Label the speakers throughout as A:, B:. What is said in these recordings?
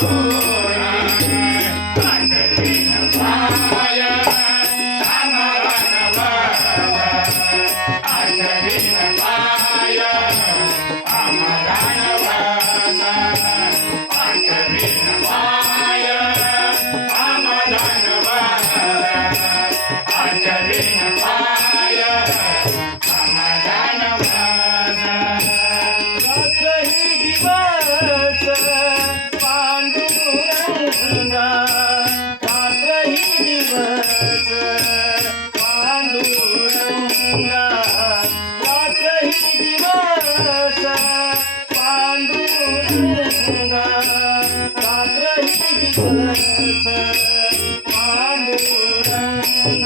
A: Strong.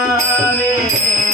A: রে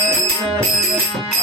A: Música